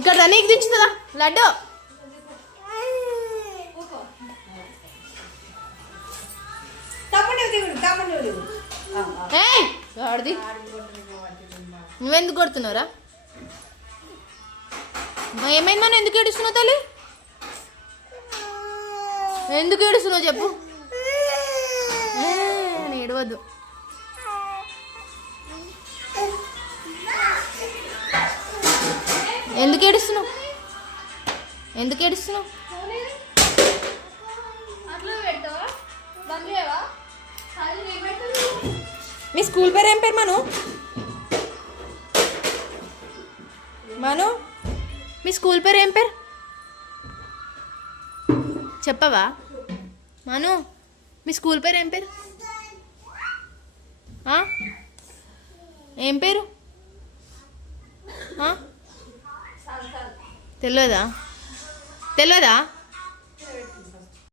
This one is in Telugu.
ఇక్కడ నీకు దించుతుందా లడ్డు? నువ్వెందుకు కొడుతున్నావురా? ఏమైంది మనం? ఎందుకు ఏడుస్తున్నావు తల్లి? ఎందుకు ఏడుస్తున్నావు చెప్పు. ఏడవద్దు. ఎందుకు ఏడుస్తున్నావు? ఎందుకు ఏడుస్తున్నావు? మీ స్కూల్ పేరు ఏం పేరు మను? మను మీ స్కూల్ పేరు ఏం పేరు చెప్పవా? మను మీ స్కూల్ పేరు ఏం పేరు? ఏం పేరు? తెలియదా? తెలియదా?